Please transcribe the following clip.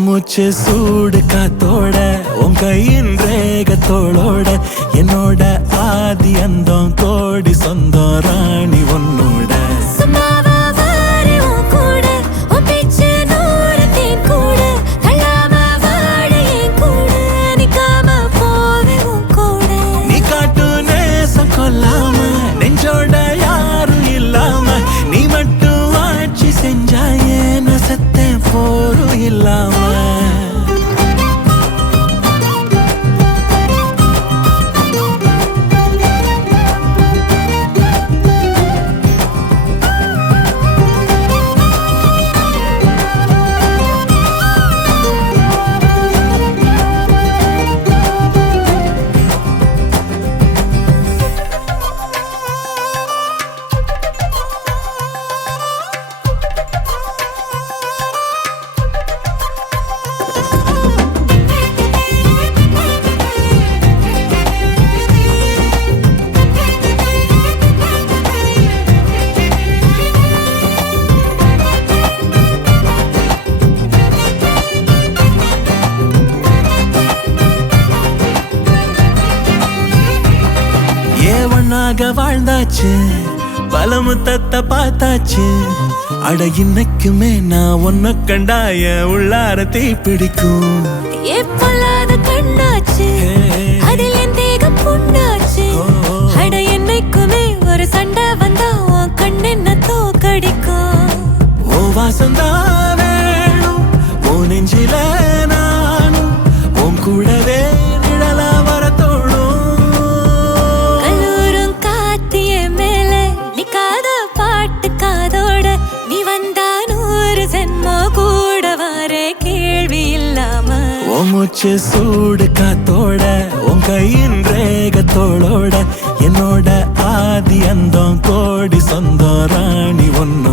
மூச்சு சூடு காத்தோட உன் கையின் ரேகத்தோளோட என்னோட ஆதி அந்தம் கோடி சொந்தம் ராணி உன்னோட நீ காட்டு நேசம் கொல்லாம நெஞ்சோட யாரும் இல்லாம நீ மட்டும் ஆட்சி செஞ்சாயே நான் சத்தேன் போரும் இல்லாம வாழ்ந்தாச்சு பல முத்தத்தை பார்த்தாச்சு அட இன்னைக்குமே நான் உன்ன கண்டாய உள்ளார தீ பிடிக்கும் கண்ணாச்சு அதில் என் தேகம் புண்ணாச்சு அட என்னைக்குமே ஒரு சண்டை வந்தா உன் கண்ணென்ன தோக்கடிக்கும் ஓ வாசந்தான் வேணும் ஓ நெஞ்சில நானும் உன் கூடவே நிழலா வர தோணும் பாட்டு காதோட நீ வந்தா 100 ஜென்மோ கூட வர கேள்வி இல்லாம மூச்சு சூடு காத்தோட உன் கையின் ரேகத்தோளோட என்னோட ஆதி அந்தம் கோடி சொந்தம் ராணி ஒன்னு